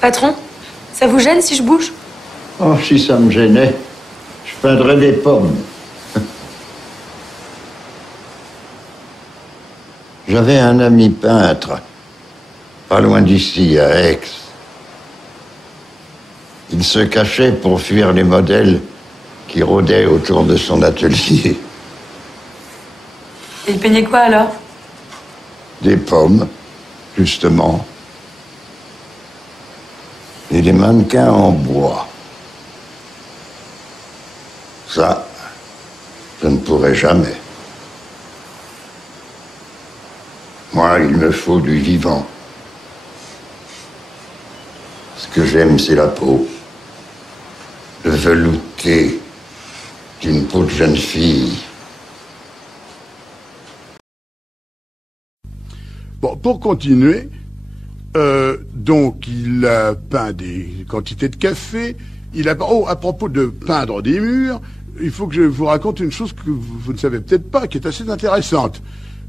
Patron, ça vous gêne si je bouge? Oh, si ça me gênait, je peindrais des pommes. J'avais un ami peintre, pas loin d'ici, à Aix. Il se cachait pour fuir les modèles qui rôdaient autour de son atelier. Et il peignait quoi alors? Des pommes, justement. Et des mannequins en bois. Ça, je ne pourrai jamais. Moi, il me faut du vivant. Ce que j'aime, c'est la peau. Le velouté d'une peau de jeune fille. Bon, pour continuer, donc il a peint des quantités de café. Oh, à propos de peindre des murs, il faut que je vous raconte une chose que vous ne savez peut-être pas, qui est assez intéressante.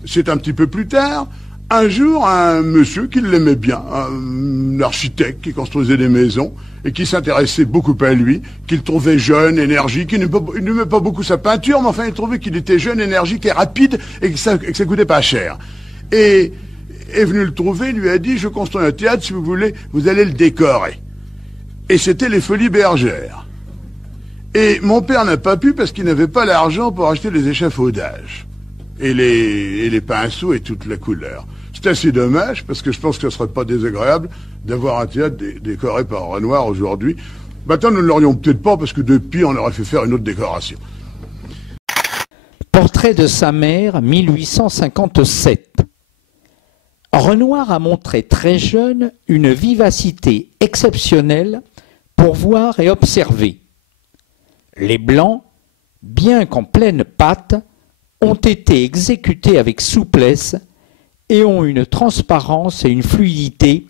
C'est un petit peu plus tard. Un jour, un monsieur qui l'aimait bien, un architecte qui construisait des maisons et qui s'intéressait beaucoup à lui, qu'il trouvait jeune, énergique, il n'aimait pas beaucoup sa peinture, mais enfin il trouvait qu'il était jeune, énergique et rapide et que ça coûtait pas cher. Et est venu le trouver, il lui a dit, je construis un théâtre, si vous voulez, vous allez le décorer. Et c'était les Folies Bergères. Et mon père n'a pas pu parce qu'il n'avait pas l'argent pour acheter les échafaudages. Et les pinceaux et toute la couleur. C'est assez dommage, parce que je pense que ce serait pas désagréable d'avoir un théâtre décoré par Renoir aujourd'hui. Maintenant, nous ne l'aurions peut-être pas, parce que depuis, on aurait fait faire une autre décoration. Portrait de sa mère, 1857. Renoir a montré très jeune une vivacité exceptionnelle pour voir et observer. Les blancs, bien qu'en pleine pâte, ont été exécutés avec souplesse et ont une transparence et une fluidité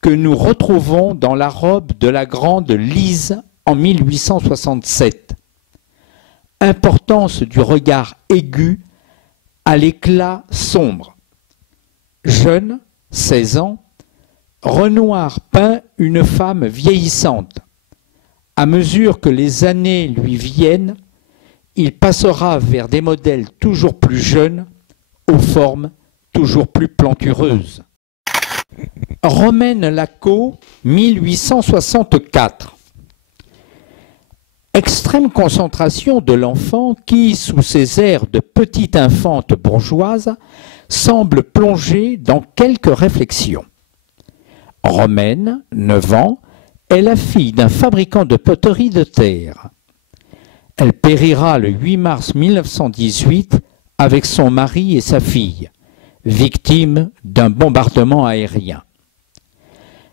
que nous retrouvons dans la robe de la grande Lise en 1867. Importance du regard aigu à l'éclat sombre. Jeune, 16 ans, Renoir peint une femme vieillissante. À mesure que les années lui viennent, il passera vers des modèles toujours plus jeunes, aux formes toujours plus plantureuses. Romaine Lacot, 1864. Extrême concentration de l'enfant qui, sous ses airs de petite infante bourgeoise, semble plonger dans quelques réflexions. Romaine, 9 ans, est la fille d'un fabricant de poterie de terre. Elle périra le 8 mars 1918 avec son mari et sa fille, victime d'un bombardement aérien.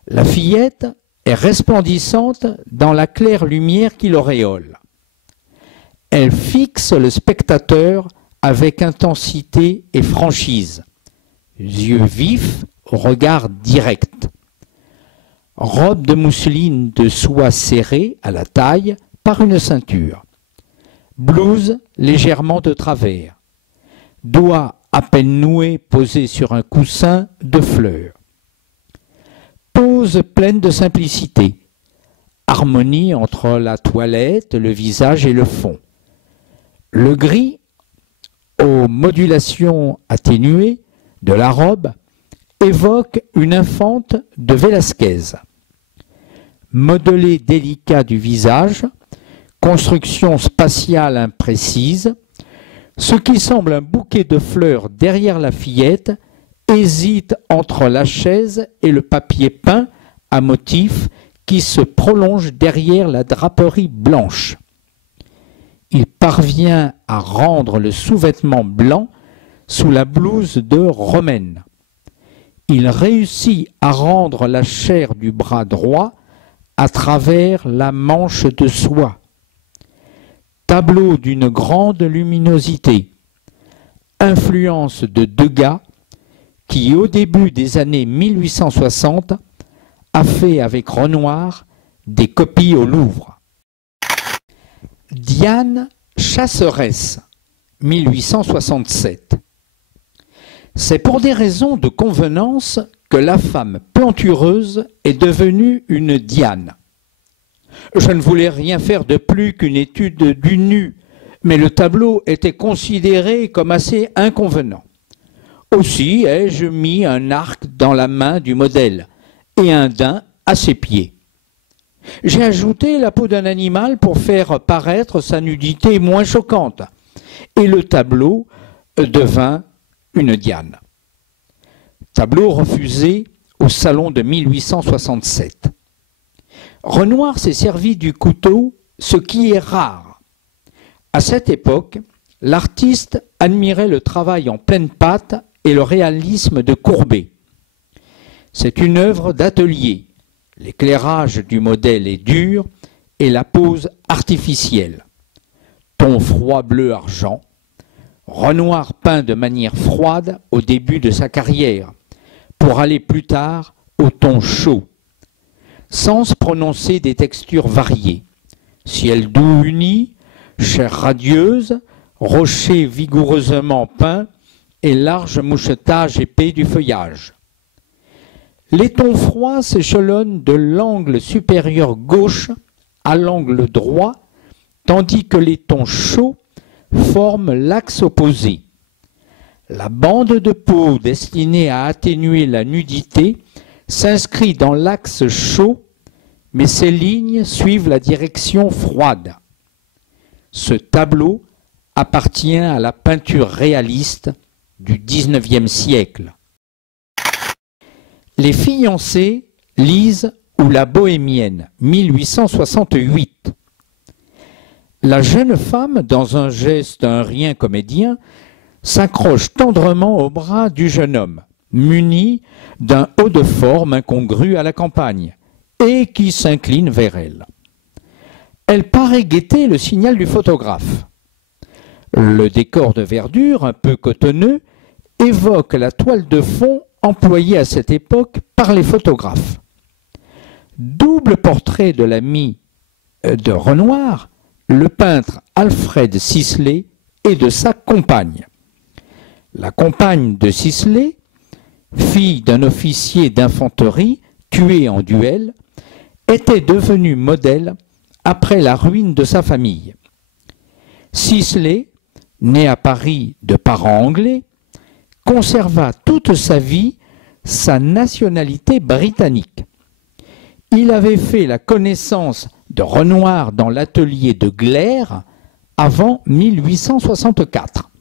La fillette est resplendissante dans la claire lumière qui l'auréole. Elle fixe le spectateur avec intensité et franchise, yeux vifs, regard direct. Robe de mousseline de soie serrée à la taille par une ceinture. Blouse légèrement de travers. Doigts à peine noués posés sur un coussin de fleurs. Pose pleine de simplicité. Harmonie entre la toilette, le visage et le fond. Le gris, aux modulations atténuées de la robe, évoque une infante de Vélasquez. Modelé délicat du visage, construction spatiale imprécise, ce qui semble un bouquet de fleurs derrière la fillette hésite entre la chaise et le papier peint à motif qui se prolonge derrière la draperie blanche. Il parvient à rendre le sous-vêtement blanc sous la blouse de Romaine. Il réussit à rendre la chair du bras droit à travers la manche de soie. Tableau d'une grande luminosité. Influence de Degas qui, au début des années 1860, a fait avec Renoir des copies au Louvre. Diane Chasseresse, 1867. C'est pour des raisons de convenance que la femme plantureuse est devenue une Diane. Je ne voulais rien faire de plus qu'une étude du nu, mais le tableau était considéré comme assez inconvenant. Aussi ai-je mis un arc dans la main du modèle et un daim à ses pieds. J'ai ajouté la peau d'un animal pour faire paraître sa nudité moins choquante, et le tableau devint une Diane. Tableau refusé au salon de 1867. Renoir s'est servi du couteau, ce qui est rare. À cette époque, l'artiste admirait le travail en pleine pâte et le réalisme de Courbet. C'est une œuvre d'atelier. L'éclairage du modèle est dur et la pose artificielle. Ton froid bleu-argent. Renoir peint de manière froide au début de sa carrière, pour aller plus tard au ton chaud. Sens prononcé des textures variées. Ciel doux uni, chair radieuse, rocher vigoureusement peint et large mouchetage épais du feuillage. Les tons froids s'échelonnent de l'angle supérieur gauche à l'angle droit, tandis que les tons chauds forment l'axe opposé. La bande de peau destinée à atténuer la nudité s'inscrit dans l'axe chaud, mais ces lignes suivent la direction froide. Ce tableau appartient à la peinture réaliste du XIXe siècle. Les fiancés, Lise ou la bohémienne, 1868. La jeune femme, dans un geste un rien comédien, s'accroche tendrement au bras du jeune homme, muni d'un haut de forme incongru à la campagne, et qui s'incline vers elle. Elle paraît guetter le signal du photographe. Le décor de verdure, un peu cotonneux, évoque la toile de fond employée à cette époque par les photographes. Double portrait de l'ami de Renoir, le peintre Alfred Sisley et de sa compagne. La compagne de Sisley, fille d'un officier d'infanterie tué en duel, était devenue modèle après la ruine de sa famille. Sisley, né à Paris de parents anglais, conserva toute sa vie sa nationalité britannique. Il avait fait la connaissance de Renoir dans l'atelier de Gleyre avant 1864.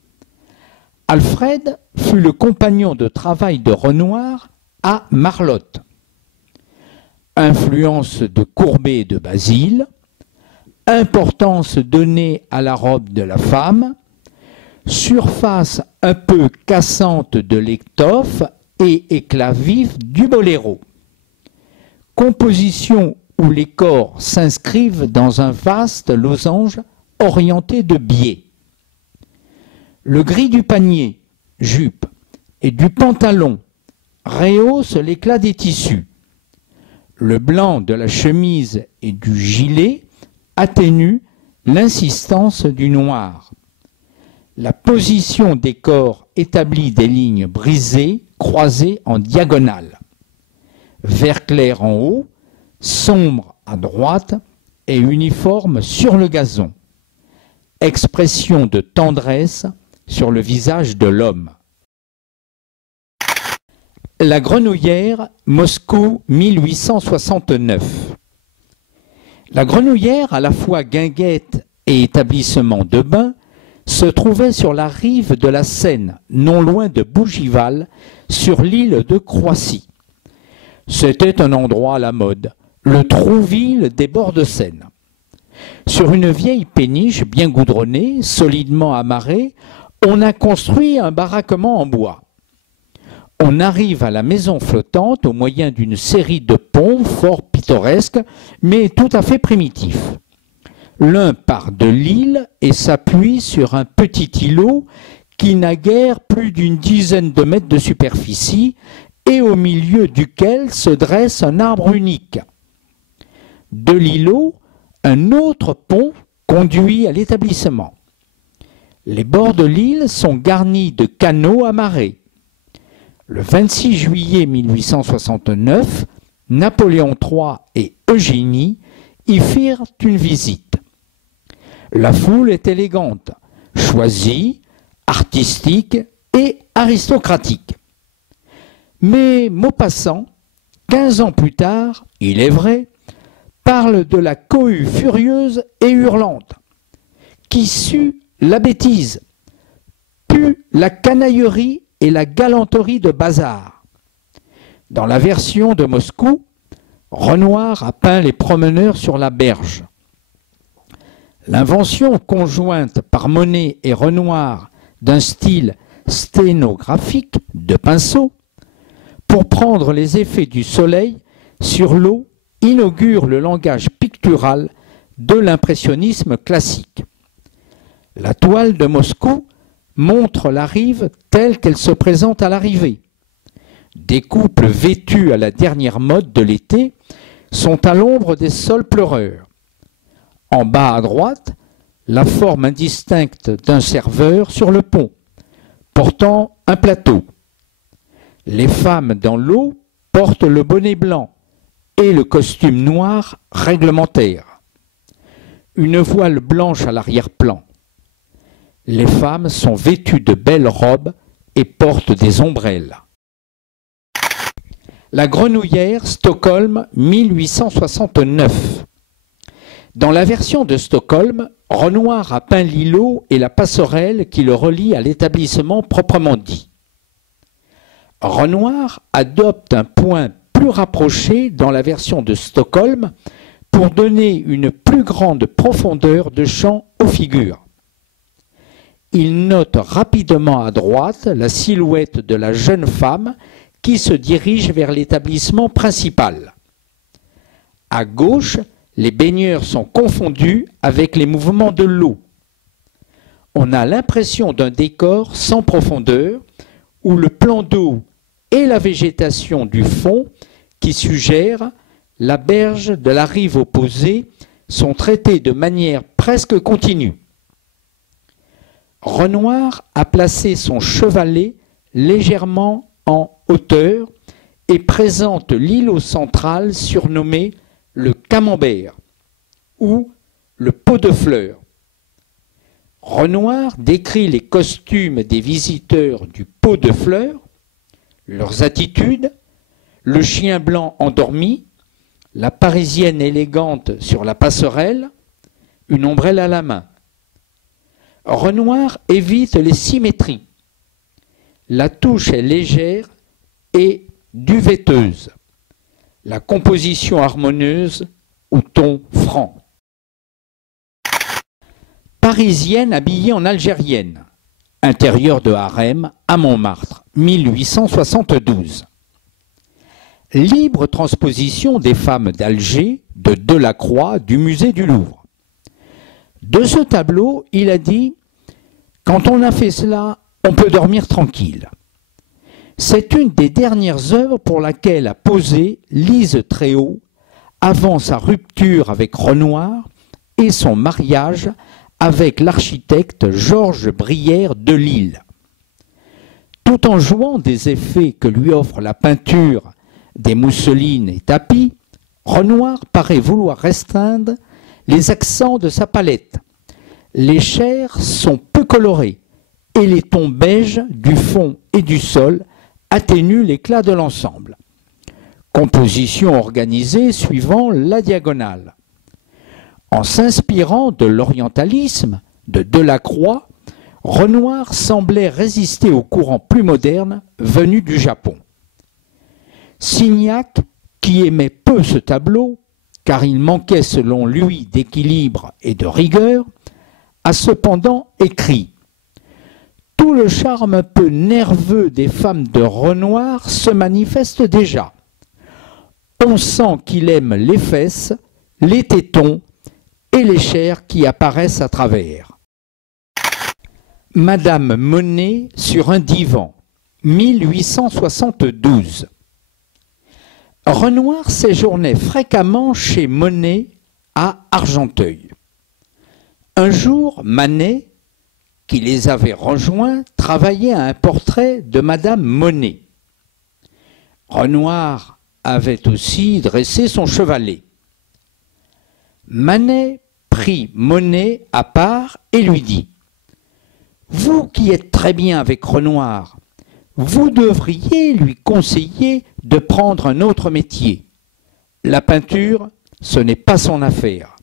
Alfred fut le compagnon de travail de Renoir à Marlotte. Influence de Courbet et de Basile, importance donnée à la robe de la femme, surface un peu cassante de l'étoffe et éclat vif du boléro. Composition où les corps s'inscrivent dans un vaste losange orienté de biais. Le gris du panier, jupe, et du pantalon rehausse l'éclat des tissus. Le blanc de la chemise et du gilet atténue l'insistance du noir. La position des corps établit des lignes brisées, croisées en diagonale. Vert clair en haut, sombre à droite et uniforme sur le gazon. Expression de tendresse sur le visage de l'homme. La Grenouillère, Moscou, 1869. La Grenouillère, à la fois guinguette et établissement de bain, se trouvait sur la rive de la Seine, non loin de Bougival, sur l'île de Croissy. C'était un endroit à la mode, le Trouville des bords de Seine. Sur une vieille péniche bien goudronnée, solidement amarrée, on a construit un baraquement en bois. On arrive à la maison flottante au moyen d'une série de ponts fort pittoresques, mais tout à fait primitifs. L'un part de l'île et s'appuie sur un petit îlot qui n'a guère plus d'une dizaine de mètres de superficie et au milieu duquel se dresse un arbre unique. De l'îlot, un autre pont conduit à l'établissement. Les bords de l'île sont garnis de canaux amarrés. Le 26 juillet 1869, Napoléon III et Eugénie y firent une visite. La foule est élégante, choisie, artistique et aristocratique. Mais Maupassant, 15 ans plus tard, il est vrai, parle de la cohue furieuse et hurlante, qui sue la bêtise, pue la canaillerie et la galanterie de bazar. Dans la version de Moscou, Renoir a peint les promeneurs sur la berge. L'invention conjointe par Monet et Renoir d'un style sténographique de pinceau pour prendre les effets du soleil sur l'eau inaugure le langage pictural de l'impressionnisme classique. La toile de Moscou montre la rive telle qu'elle se présente à l'arrivée. Des couples vêtus à la dernière mode de l'été sont à l'ombre des sols pleureurs. En bas à droite, la forme indistincte d'un serveur sur le pont, portant un plateau. Les femmes dans l'eau portent le bonnet blanc et le costume noir réglementaire. Une voile blanche à l'arrière-plan. Les femmes sont vêtues de belles robes et portent des ombrelles. La Grenouillère, Stockholm, 1869. Dans la version de Stockholm, Renoir a peint l'îlot et la passerelle qui le relie à l'établissement proprement dit. Renoir adopte un point plus rapproché dans la version de Stockholm pour donner une plus grande profondeur de champ aux figures. Il note rapidement à droite la silhouette de la jeune femme qui se dirige vers l'établissement principal. À gauche, les baigneurs sont confondus avec les mouvements de l'eau. On a l'impression d'un décor sans profondeur où le plan d'eau et la végétation du fond qui suggèrent la berge de la rive opposée sont traités de manière presque continue. Renoir a placé son chevalet légèrement en hauteur et présente l'îlot central surnommé le camembert ou le pot de fleurs. Renoir décrit les costumes des visiteurs du pot de fleurs, leurs attitudes, le chien blanc endormi, la parisienne élégante sur la passerelle, une ombrelle à la main. Renoir évite les symétries. La touche est légère et duvetteuse. La composition harmonieuse au ton franc. Parisienne habillée en algérienne. Intérieur de harem à Montmartre, 1872. Libre transposition des femmes d'Alger de Delacroix du musée du Louvre. De ce tableau, il a dit « Quand on a fait cela, on peut dormir tranquille ». C'est une des dernières œuvres pour laquelle a posé Lise Tréhaut avant sa rupture avec Renoir et son mariage avec l'architecte Georges Brière de Lille. Tout en jouant des effets que lui offre la peinture des mousselines et tapis, Renoir paraît vouloir restreindre les accents de sa palette. Les chairs sont peu colorées et les tons beiges du fond et du sol atténuent l'éclat de l'ensemble. Composition organisée suivant la diagonale. En s'inspirant de l'orientalisme de Delacroix, Renoir semblait résister aux courants plus modernes venus du Japon. Signac, qui aimait peu ce tableau, car il manquait selon lui d'équilibre et de rigueur, a cependant écrit « Tout le charme un peu nerveux des femmes de Renoir se manifeste déjà. On sent qu'il aime les fesses, les tétons et les chairs qui apparaissent à travers. » Madame Monet sur un divan, 1872. Renoir séjournait fréquemment chez Monet à Argenteuil. Un jour, Manet, qui les avait rejoints, travaillait à un portrait de Madame Monet. Renoir avait aussi dressé son chevalet. Manet prit Monet à part et lui dit « Vous qui êtes très bien avec Renoir, vous devriez lui conseiller de prendre un autre métier. La peinture, ce n'est pas son affaire. »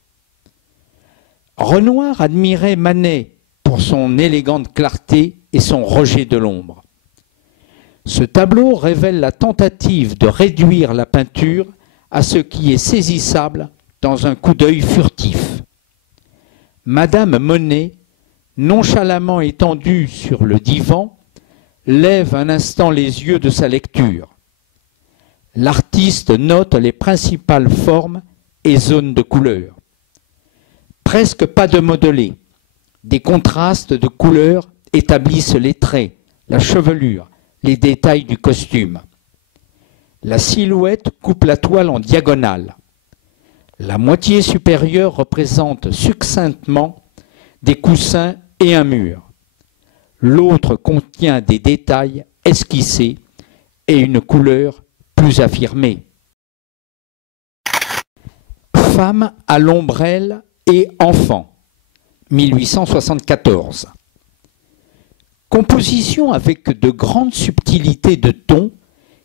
Renoir admirait Manet pour son élégante clarté et son rejet de l'ombre. Ce tableau révèle la tentative de réduire la peinture à ce qui est saisissable dans un coup d'œil furtif. Madame Monet, nonchalamment étendue sur le divan, lève un instant les yeux de sa lecture. L'artiste note les principales formes et zones de couleur. Presque pas de modelé. Des contrastes de couleurs établissent les traits, la chevelure, les détails du costume. La silhouette coupe la toile en diagonale. La moitié supérieure représente succinctement des coussins et un mur. L'autre contient des détails esquissés et une couleur plus affirmée. Femme à l'ombrelle et enfant, 1874. Composition avec de grandes subtilités de ton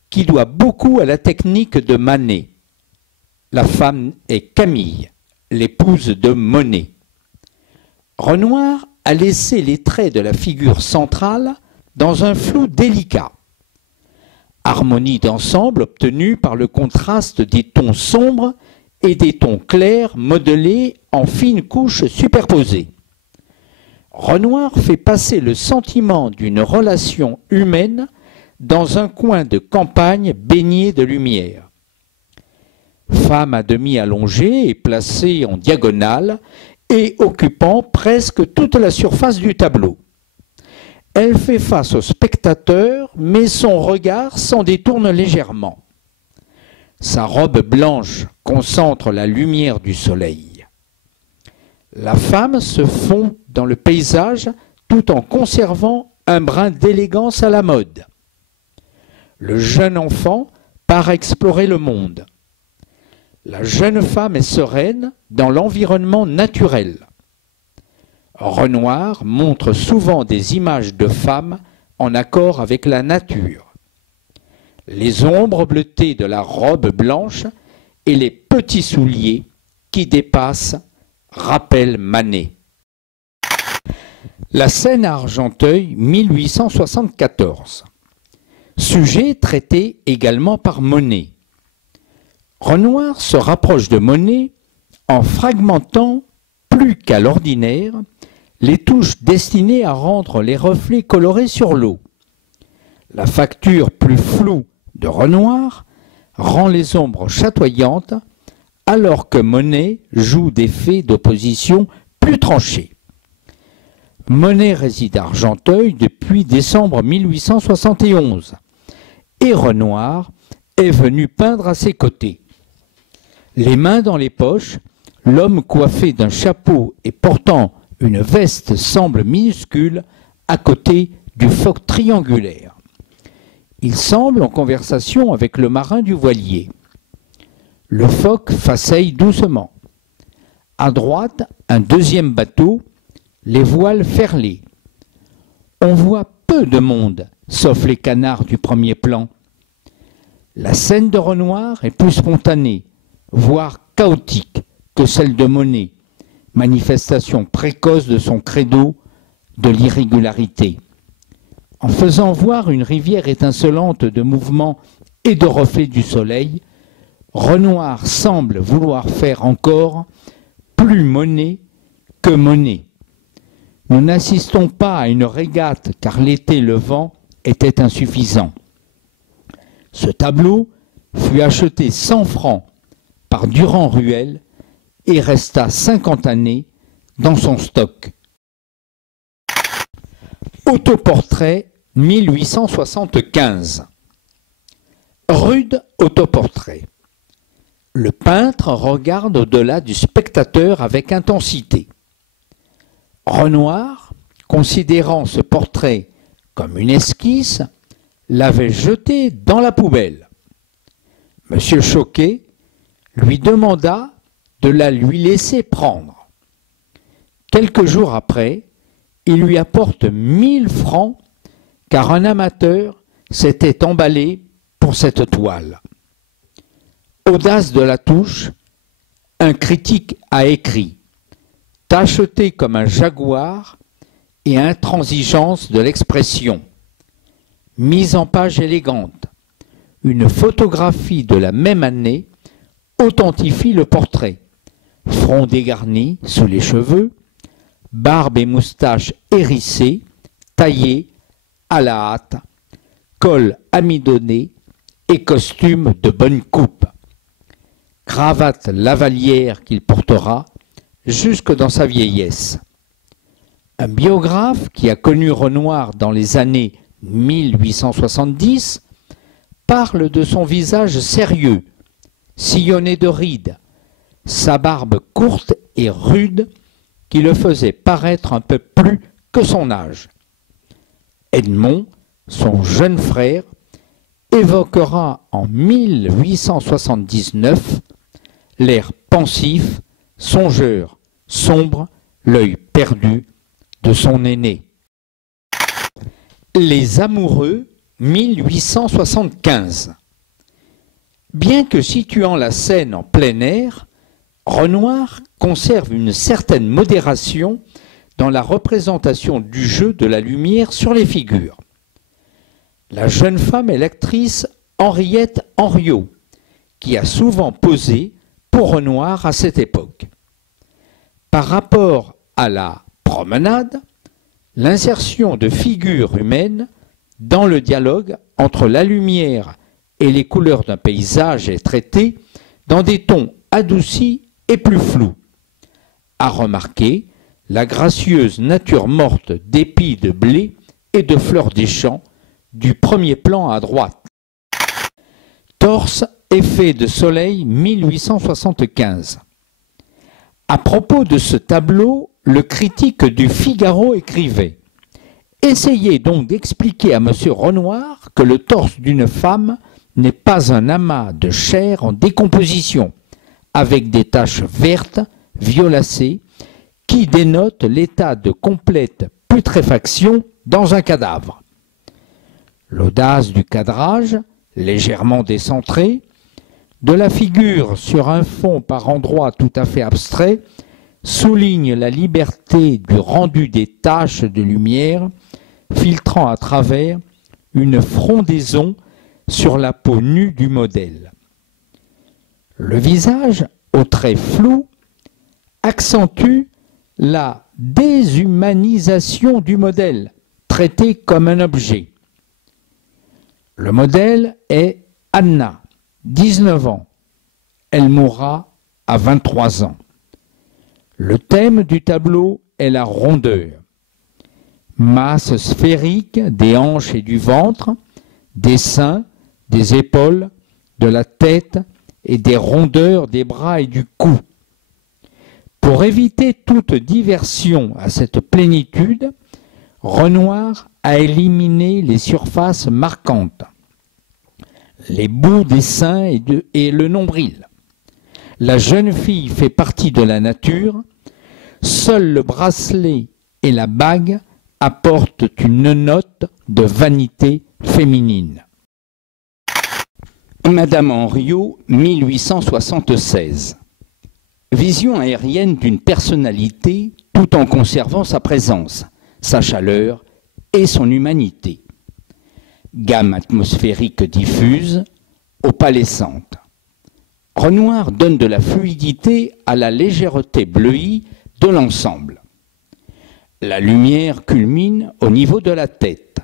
qui doit beaucoup à la technique de Manet. La femme est Camille, l'épouse de Monet. Renoir a laissé les traits de la figure centrale dans un flou délicat. Harmonie d'ensemble obtenue par le contraste des tons sombres et des tons clairs modelés en fines couches superposées. Renoir fait passer le sentiment d'une relation humaine dans un coin de campagne baigné de lumière. Femme à demi allongée et placée en diagonale et occupant presque toute la surface du tableau. Elle fait face au spectateur, mais son regard s'en détourne légèrement. Sa robe blanche concentre la lumière du soleil. La femme se fond dans le paysage tout en conservant un brin d'élégance à la mode. Le jeune enfant part explorer le monde. La jeune femme est sereine dans l'environnement naturel. Renoir montre souvent des images de femmes en accord avec la nature. Les ombres bleutées de la robe blanche et les petits souliers qui dépassent rappellent Manet. La Seine à Argenteuil, 1874. Sujet traité également par Monet. Renoir se rapproche de Monet en fragmentant plus qu'à l'ordinaire les touches destinées à rendre les reflets colorés sur l'eau. La facture plus floue de Renoir rend les ombres chatoyantes alors que Monet joue des faits d'opposition plus tranchés. Monet réside à Argenteuil depuis décembre 1871 et Renoir est venu peindre à ses côtés. Les mains dans les poches, l'homme coiffé d'un chapeau et portant une veste semble minuscule à côté du phoque triangulaire. Il semble en conversation avec le marin du voilier. Le phoque faceille doucement. À droite, un deuxième bateau, les voiles ferlées. On voit peu de monde, sauf les canards du premier plan. La scène de Renoir est plus spontanée, voire chaotique que celle de Monet, manifestation précoce de son credo de l'irrégularité. En faisant voir une rivière étincelante de mouvements et de reflets du soleil, Renoir semble vouloir faire encore plus Monet que Monet. Nous n'assistons pas à une régate car l'été levant était insuffisant. Ce tableau fut acheté 100 francs par Durand-Ruel et resta 50 années dans son stock. Autoportrait 1875. Rude autoportrait. Le peintre regarde au-delà du spectateur avec intensité. Renoir, considérant ce portrait comme une esquisse, l'avait jeté dans la poubelle. M. Choquet lui demanda de la lui laisser prendre. Quelques jours après, il lui apporte 1000 francs car un amateur s'était emballé pour cette toile. Audace de la touche, un critique a écrit « Tacheté comme un jaguar et intransigeance de l'expression. Mise en page élégante. Une photographie de la même année authentifie le portrait. Front dégarni sous les cheveux, barbe et moustache hérissées, taillées à la hâte, col amidonné et costume de bonne coupe. Cravate lavalière qu'il portera jusque dans sa vieillesse. Un biographe qui a connu Renoir dans les années 1870 parle de son visage sérieux, sillonné de rides, sa barbe courte et rude qui le faisait paraître un peu plus que son âge. Edmond, son jeune frère, évoquera en 1879 l'air pensif, songeur, sombre, l'œil perdu de son aîné. Les amoureux, 1875. Bien que situant la scène en plein air, Renoir conserve une certaine modération dans la représentation du jeu de la lumière sur les figures. La jeune femme est l'actrice Henriette Henriot, qui a souvent posé pour Renoir à cette époque. Par rapport à la promenade, l'insertion de figures humaines dans le dialogue entre la lumière et les couleurs d'un paysage est traitée dans des tons adoucis et plus flous. À remarquer la gracieuse nature morte d'épis de blé et de fleurs des champs du premier plan à droite. Torse, effet de soleil 1875. À propos de ce tableau, le critique du Figaro écrivait « Essayez donc d'expliquer à M. Renoir que le torse d'une femme n'est pas un amas de chair en décomposition, avec des taches vertes, violacées, qui dénotent l'état de complète putréfaction dans un cadavre. L'audace du cadrage, légèrement décentré, de la figure sur un fond par endroits tout à fait abstrait, souligne la liberté du rendu des taches de lumière, filtrant à travers une frondaison sur la peau nue du modèle. Le visage, aux traits flous, accentue la déshumanisation du modèle, traité comme un objet. Le modèle est Anna, 19 ans. Elle mourra à 23 ans. Le thème du tableau est la rondeur. Masse sphérique des hanches et du ventre, des seins, des épaules, de la tête et des rondeurs des bras et du cou. Pour éviter toute diversion à cette plénitude, Renoir a éliminé les surfaces marquantes, les bouts des seins et le nombril. La jeune fille fait partie de la nature, seul le bracelet et la bague apportent une note de vanité féminine. Madame Henriot, 1876. Vision aérienne d'une personnalité tout en conservant sa présence, sa chaleur et son humanité. Gamme atmosphérique diffuse, opalescente. Renoir donne de la fluidité à la légèreté bleuie de l'ensemble. La lumière culmine au niveau de la tête.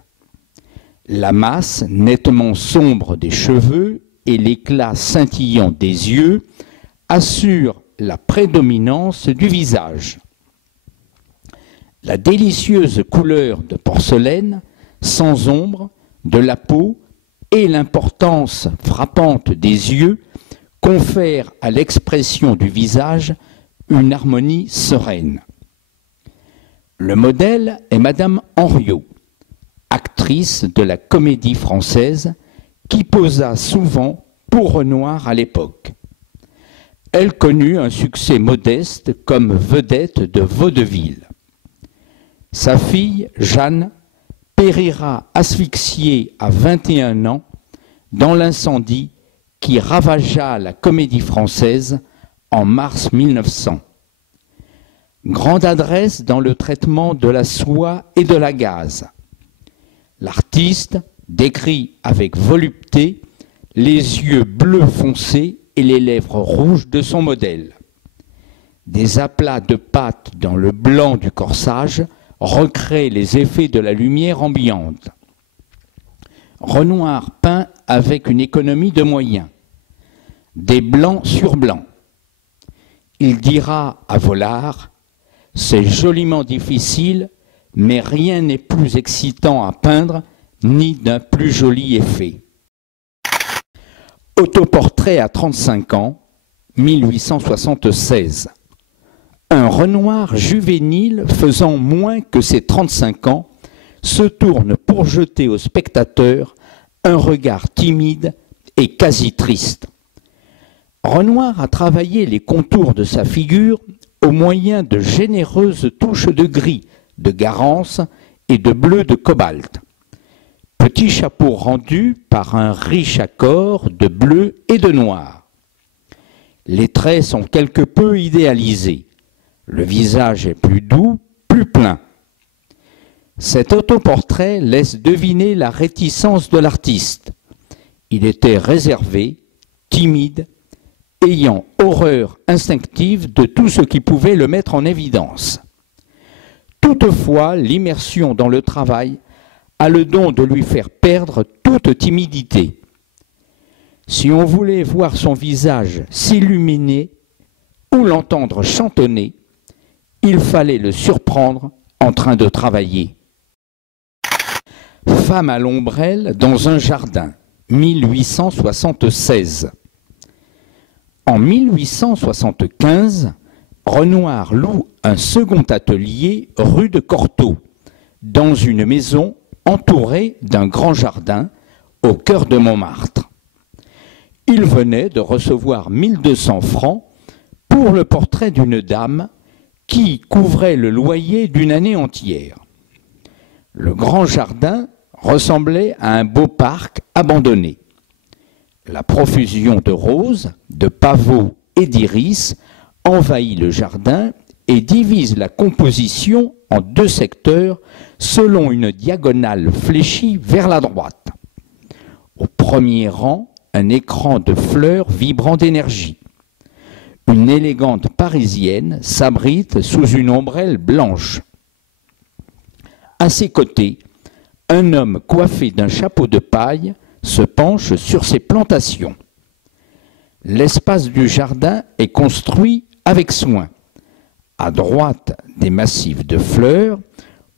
La masse nettement sombre des cheveux et l'éclat scintillant des yeux assurent la prédominance du visage. La délicieuse couleur de porcelaine, sans ombre, de la peau et l'importance frappante des yeux confèrent à l'expression du visage une harmonie sereine. Le modèle est Madame Henriot, actrice de la Comédie Française, qui posa souvent pour Renoir à l'époque. Elle connut un succès modeste comme vedette de vaudeville. Sa fille, Jeanne, périra asphyxiée à 21 ans dans l'incendie qui ravagea la Comédie Française en mars 1900. Grande adresse dans le traitement de la soie et de la gaze. L'artiste décrit avec volupté les yeux bleus foncés et les lèvres rouges de son modèle. Des aplats de pâte dans le blanc du corsage recréent les effets de la lumière ambiante. Renoir peint avec une économie de moyens, des blancs sur blancs. Il dira à Vollard « C'est joliment difficile, mais rien n'est plus excitant à peindre, ni d'un plus joli effet. » Autoportrait à 35 ans, 1876. Un Renoir juvénile faisant moins que ses 35 ans se tourne pour jeter au spectateur un regard timide et quasi triste. Renoir a travaillé les contours de sa figure au moyen de généreuses touches de gris, de garance et de bleu de cobalt. Petit chapeau rendu par un riche accord de bleu et de noir. Les traits sont quelque peu idéalisés. Le visage est plus doux, plus plein. Cet autoportrait laisse deviner la réticence de l'artiste. Il était réservé, timide, ayant horreur instinctive de tout ce qui pouvait le mettre en évidence. Toutefois, l'immersion dans le travail a le don de lui faire perdre toute timidité. Si on voulait voir son visage s'illuminer ou l'entendre chantonner, il fallait le surprendre en train de travailler. Femme à l'ombrelle dans un jardin, 1876. En 1875, Renoir loue un second atelier rue de Cortot, dans une maison entourée d'un grand jardin au cœur de Montmartre. Il venait de recevoir 1200 francs pour le portrait d'une dame qui couvrait le loyer d'une année entière. Le grand jardin ressemblait à un beau parc abandonné. La profusion de roses, de pavots et d'iris envahit le jardin et divise la composition en deux secteurs selon une diagonale fléchie vers la droite. Au premier rang, un écran de fleurs vibrant d'énergie. Une élégante parisienne s'abrite sous une ombrelle blanche. À ses côtés, un homme coiffé d'un chapeau de paille se penche sur ses plantations. L'espace du jardin est construit avec soin. À droite, des massifs de fleurs,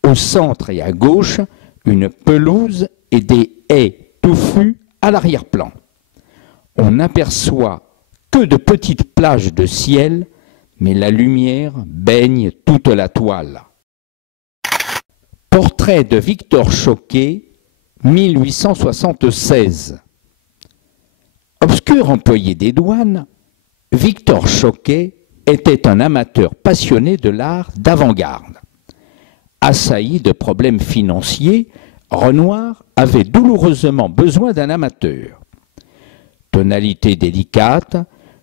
au centre et à gauche, une pelouse et des haies touffues à l'arrière-plan. On n'aperçoit que de petites plages de ciel, mais la lumière baigne toute la toile. Portrait de Victor Choquet, 1876. Obscur employé des douanes, Victor Choquet était un amateur passionné de l'art d'avant-garde. Assailli de problèmes financiers, Renoir avait douloureusement besoin d'un amateur. Tonalité délicate,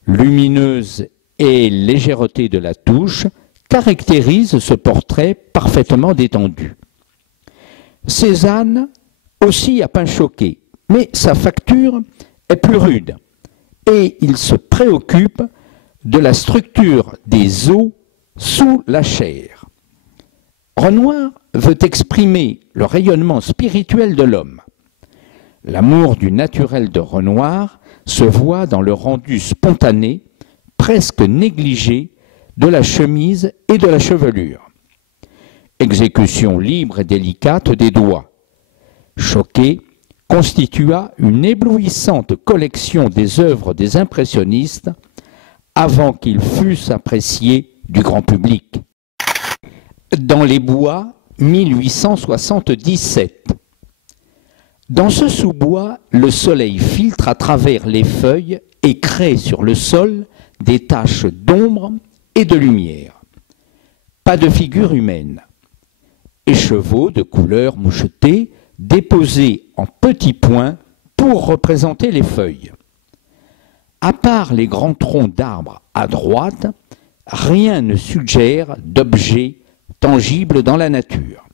lumineuse et légèreté de la touche caractérisent ce portrait parfaitement détendu. Cézanne aussi a peint Choquet, mais sa facture est plus rude et il se préoccupe de la structure des os sous la chair. Renoir veut exprimer le rayonnement spirituel de l'homme. L'amour du naturel de Renoir se voit dans le rendu spontané, presque négligé, de la chemise et de la chevelure. Exécution libre et délicate des doigts. Choquet constitua une éblouissante collection des œuvres des impressionnistes avant qu'ils fussent appréciés du grand public. Dans les bois, 1877. Dans ce sous-bois, le soleil filtre à travers les feuilles et crée sur le sol des taches d'ombre et de lumière. Pas de figure humaine. Écheveaux de couleur mouchetée déposés en petits points pour représenter les feuilles. À part les grands troncs d'arbres à droite, rien ne suggère d'objet tangible dans la nature.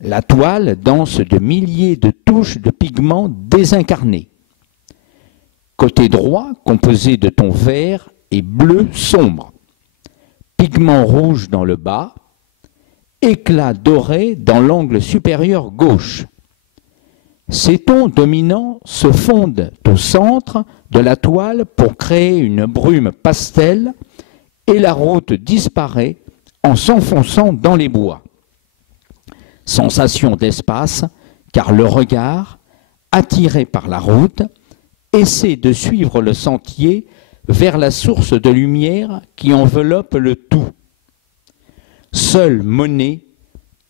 La toile danse de milliers de touches de pigments désincarnés. Côté droit, composé de tons vert et bleu sombre. Pigments rouges dans le bas, éclat doré dans l'angle supérieur gauche. Ces tons dominants se fondent au centre de la toile pour créer une brume pastel et la route disparaît en s'enfonçant dans les bois. Sensation d'espace, car le regard, attiré par la route, essaie de suivre le sentier vers la source de lumière qui enveloppe le tout. Seul Monet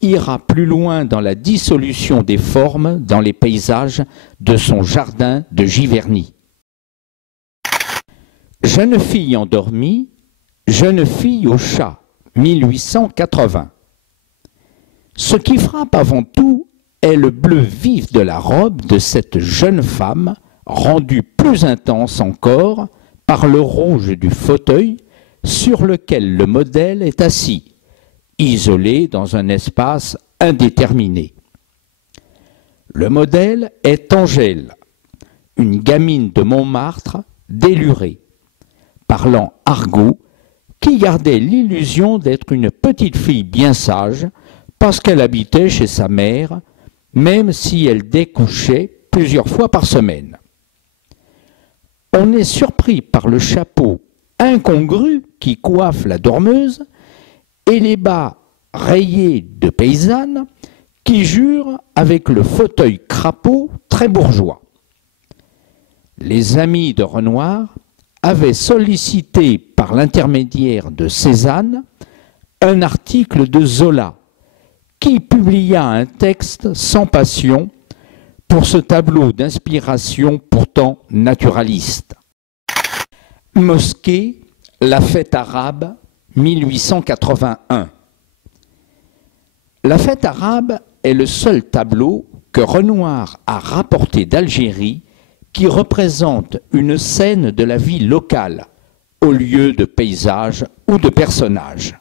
ira plus loin dans la dissolution des formes dans les paysages de son jardin de Giverny. Jeune fille endormie, jeune fille au chat, 1880. Ce qui frappe avant tout est le bleu vif de la robe de cette jeune femme, rendu plus intense encore par le rouge du fauteuil sur lequel le modèle est assis, isolé dans un espace indéterminé. Le modèle est Angèle, une gamine de Montmartre délurée, parlant argot, qui gardait l'illusion d'être une petite fille bien sage parce qu'elle habitait chez sa mère, même si elle découchait plusieurs fois par semaine. On est surpris par le chapeau incongru qui coiffe la dormeuse et les bas rayés de paysanne qui jurent avec le fauteuil crapaud très bourgeois. Les amis de Renoir avaient sollicité par l'intermédiaire de Cézanne un article de Zola qui publia un texte sans passion pour ce tableau d'inspiration pourtant naturaliste. Mosquée, la fête arabe, 1881. La fête arabe est le seul tableau que Renoir a rapporté d'Algérie qui représente une scène de la vie locale, au lieu de paysages ou de personnages.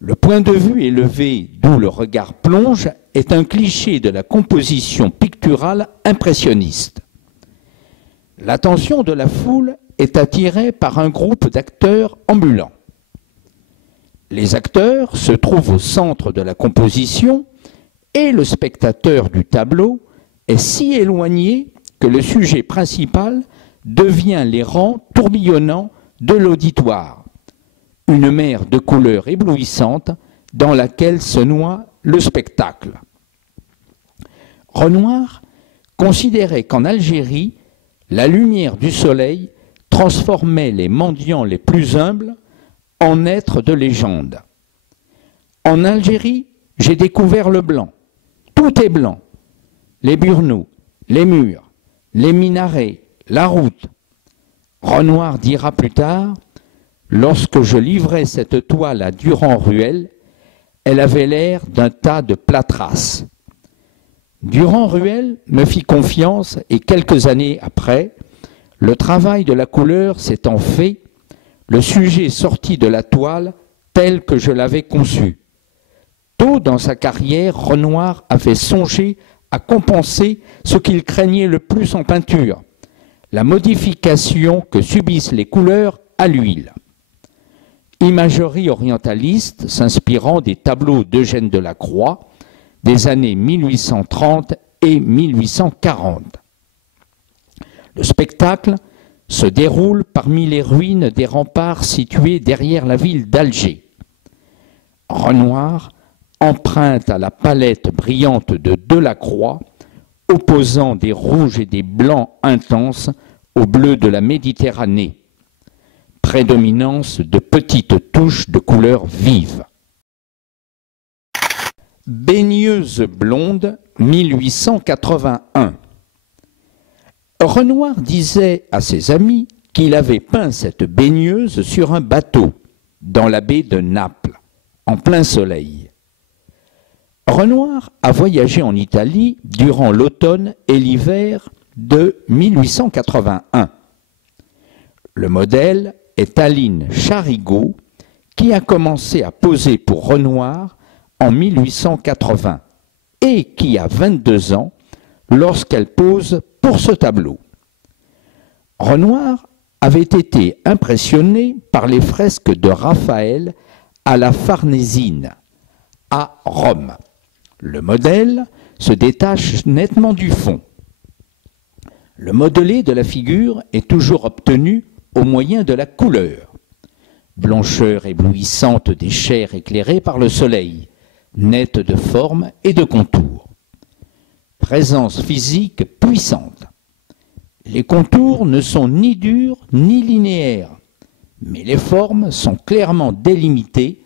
Le point de vue élevé d'où le regard plonge est un cliché de la composition picturale impressionniste. L'attention de la foule est attirée par un groupe d'acteurs ambulants. Les acteurs se trouvent au centre de la composition et le spectateur du tableau est si éloigné que le sujet principal devient les rangs tourbillonnants de l'auditoire, une mer de couleurs éblouissantes dans laquelle se noie le spectacle. Renoir considérait qu'en Algérie, la lumière du soleil transformait les mendiants les plus humbles en êtres de légende. En Algérie, j'ai découvert le blanc. Tout est blanc. Les burnous, les murs, les minarets, la route. Renoir dira plus tard, lorsque je livrais cette toile à Durand-Ruel, elle avait l'air d'un tas de plâtras. Durand-Ruel me fit confiance et quelques années après, le travail de la couleur s'étant fait, le sujet sortit de la toile tel que je l'avais conçu. Tôt dans sa carrière, Renoir avait songé à compenser ce qu'il craignait le plus en peinture, la modification que subissent les couleurs à l'huile. Imagerie orientaliste s'inspirant des tableaux d'Eugène Delacroix des années 1830 et 1840. Le spectacle se déroule parmi les ruines des remparts situés derrière la ville d'Alger. Renoir emprunte à la palette brillante de Delacroix, opposant des rouges et des blancs intenses au bleu de la Méditerranée. Prédominance de petites touches de couleurs vives. Beignot baigneuse blonde, 1881. Renoir disait à ses amis qu'il avait peint cette baigneuse sur un bateau, dans la baie de Naples, en plein soleil. Renoir a voyagé en Italie durant l'automne et l'hiver de 1881. Le modèle est Aline Charigot, qui a commencé à poser pour Renoir en 1880 et qui a 22 ans lorsqu'elle pose pour ce tableau. Renoir avait été impressionné par les fresques de Raphaël à la Farnesine, à Rome. Le modèle se détache nettement du fond. Le modelé de la figure est toujours obtenu au moyen de la couleur. Blancheur éblouissante des chairs éclairées par le soleil, nette de forme et de contours. Présence physique puissante. Les contours ne sont ni durs ni linéaires, mais les formes sont clairement délimitées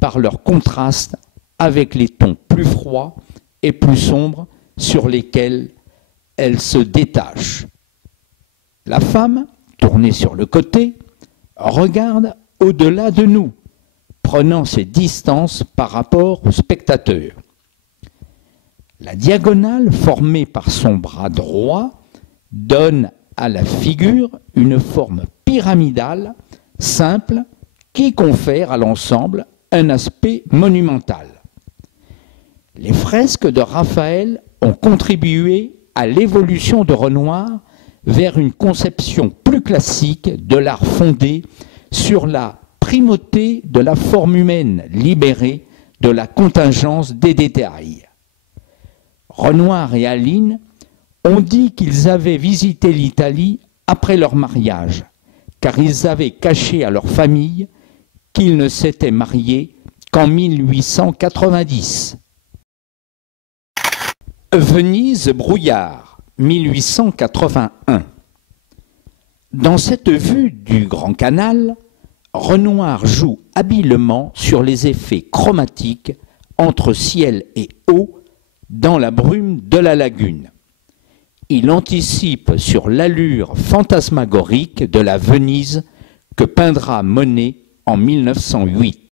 par leur contraste avec les tons plus froids et plus sombres sur lesquels elles se détachent. La femme, tournée sur le côté, regarde au-delà de nous, prenant ses distances par rapport au spectateur. La diagonale formée par son bras droit donne à la figure une forme pyramidale, simple, qui confère à l'ensemble un aspect monumental. Les fresques de Raphaël ont contribué à l'évolution de Renoir vers une conception plus classique de l'art fondé sur la primauté de la forme humaine libérée de la contingence des détails. Renoir et Aline ont dit qu'ils avaient visité l'Italie après leur mariage, car ils avaient caché à leur famille qu'ils ne s'étaient mariés qu'en 1890. Venise brouillard, 1881. Dans cette vue du Grand Canal, Renoir joue habilement sur les effets chromatiques entre ciel et eau dans la brume de la lagune. Il anticipe sur l'allure fantasmagorique de la Venise que peindra Monet en 1908.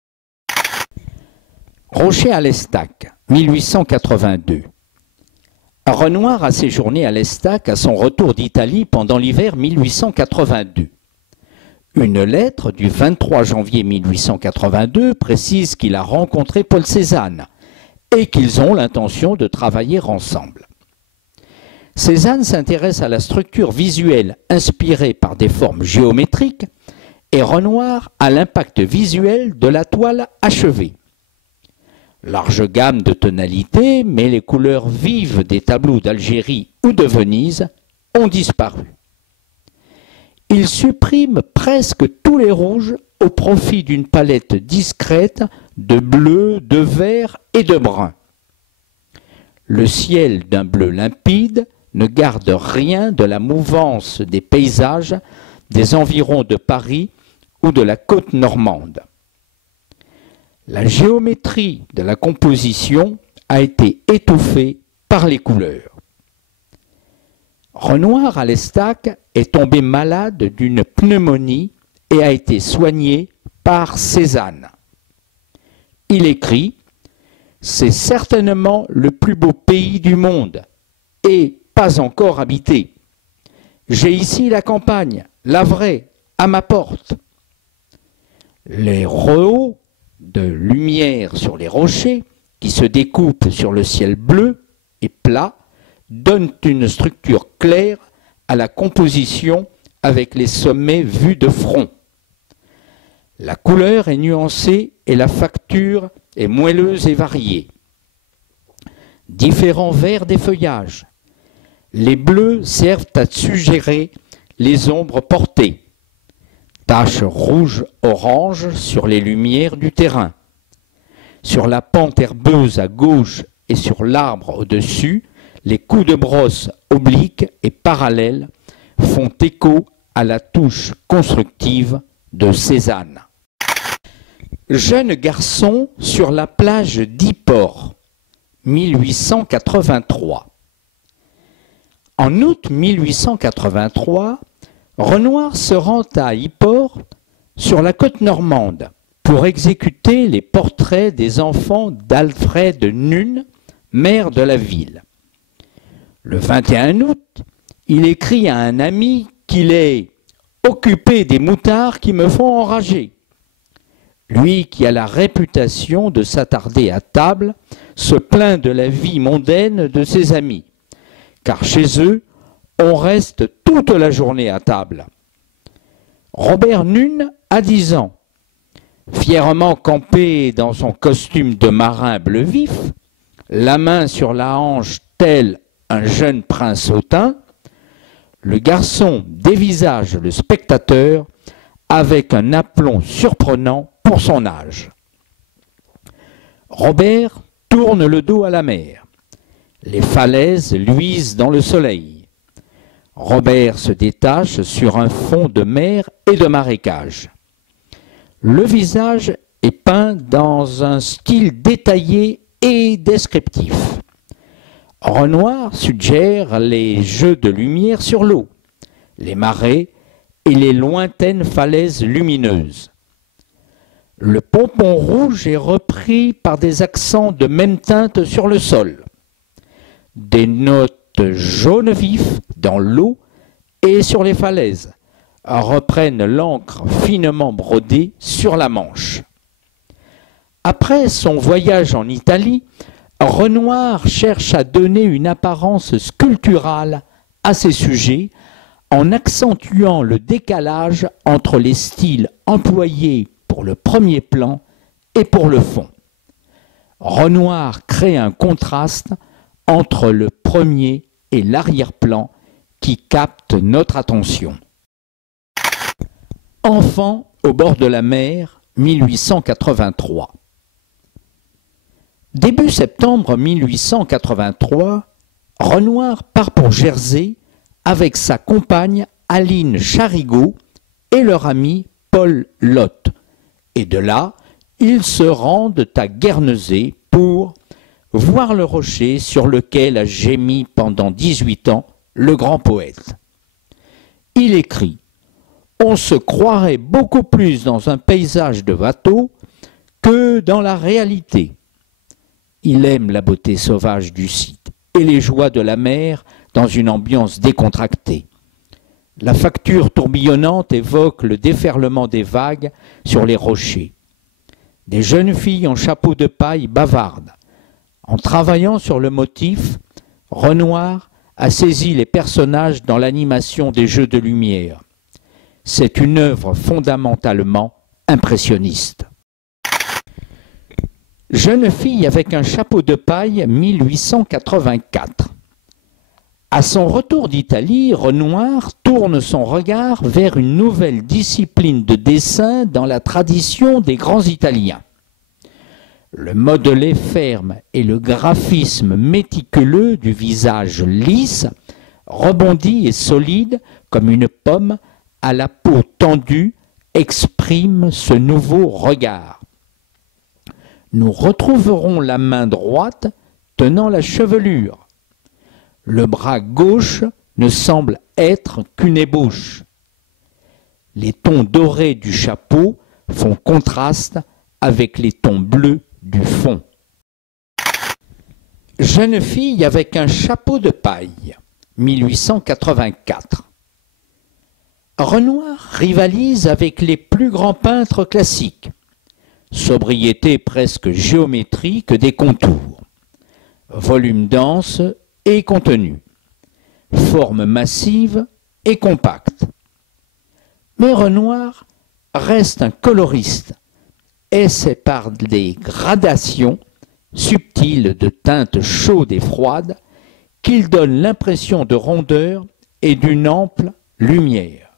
Rocher à l'Estaque, 1882. Renoir a séjourné à l'Estaque à son retour d'Italie pendant l'hiver 1882. Une lettre du 23 janvier 1882 précise qu'il a rencontré Paul Cézanne et qu'ils ont l'intention de travailler ensemble. Cézanne s'intéresse à la structure visuelle inspirée par des formes géométriques et Renoir à l'impact visuel de la toile achevée. Large gamme de tonalités, mais les couleurs vives des tableaux d'Algérie ou de Venise ont disparu. Il supprime presque tous les rouges au profit d'une palette discrète de bleu, de vert et de brun. Le ciel d'un bleu limpide ne garde rien de la mouvance des paysages des environs de Paris ou de la côte normande. La géométrie de la composition a été étouffée par les couleurs. Renoir à l'Estaque est tombé malade d'une pneumonie et a été soigné par Cézanne. Il écrit « C'est certainement le plus beau pays du monde et pas encore habité. J'ai ici la campagne, la vraie, à ma porte. » Les rehauts de lumière sur les rochers qui se découpent sur le ciel bleu et plat donnent une structure claire à la composition avec les sommets vus de front. La couleur est nuancée et la facture est moelleuse et variée. Différents verts des feuillages. Les bleus servent à suggérer les ombres portées. Taches rouge-orange sur les lumières du terrain. Sur la pente herbeuse à gauche et sur l'arbre au-dessus, les coups de brosse obliques et parallèles font écho à la touche constructive de Cézanne. Jeune garçon sur la plage d'Yport, 1883. En août 1883, Renoir se rend à Yport, sur la côte normande, pour exécuter les portraits des enfants d'Alfred Nunn, maire de la ville. Le 21 août, il écrit à un ami qu'il est occupé des moutards qui me font enrager. Lui qui a la réputation de s'attarder à table, se plaint de la vie mondaine de ses amis, car chez eux, on reste toute la journée à table. Robert Nunn a 10 ans. Fièrement campé dans son costume de marin bleu vif, la main sur la hanche tel un jeune prince hautain, le garçon dévisage le spectateur avec un aplomb surprenant pour son âge. Robert tourne le dos à la mer. Les falaises luisent dans le soleil. Robert se détache sur un fond de mer et de marécage. Le visage est peint dans un style détaillé et descriptif. Renoir suggère les jeux de lumière sur l'eau, les marées et les lointaines falaises lumineuses. Le pompon rouge est repris par des accents de même teinte sur le sol, des notes jaune vif dans l'eau et sur les falaises reprennent l'encre finement brodée sur la manche. Après son voyage en Italie, Renoir cherche à donner une apparence sculpturale à ses sujets en accentuant le décalage entre les styles employés pour le premier plan et pour le fond. Renoir crée un contraste entre le premier et l'arrière-plan qui capte notre attention. Enfant au bord de la mer, 1883. Début septembre 1883, Renoir part pour Jersey avec sa compagne Aline Charigot et leur ami Paul Lotte. Et de là, ils se rendent à Guernesey pour voir le rocher sur lequel a gémi pendant 18 ans le grand poète. Il écrit « On se croirait beaucoup plus dans un paysage de Watteau que dans la réalité. » Il aime la beauté sauvage du site et les joies de la mer dans une ambiance décontractée. La facture tourbillonnante évoque le déferlement des vagues sur les rochers. Des jeunes filles en chapeau de paille bavardent. En travaillant sur le motif, Renoir a saisi les personnages dans l'animation des jeux de lumière. C'est une œuvre fondamentalement impressionniste. Jeune fille avec un chapeau de paille, 1884. À son retour d'Italie, Renoir tourne son regard vers une nouvelle discipline de dessin dans la tradition des grands Italiens. Le modelé ferme et le graphisme méticuleux du visage lisse, rebondi et solide comme une pomme à la peau tendue, exprime ce nouveau regard. Nous retrouverons la main droite tenant la chevelure. Le bras gauche ne semble être qu'une ébauche. Les tons dorés du chapeau font contraste avec les tons bleus du fond. Jeune fille avec un chapeau de paille, 1884. Renoir rivalise avec les plus grands peintres classiques. Sobriété presque géométrique des contours, volume dense et contenu, forme massive et compacte. Mais Renoir reste un coloriste et c'est par des gradations subtiles de teintes chaudes et froides qu'il donne l'impression de rondeur et d'une ample lumière.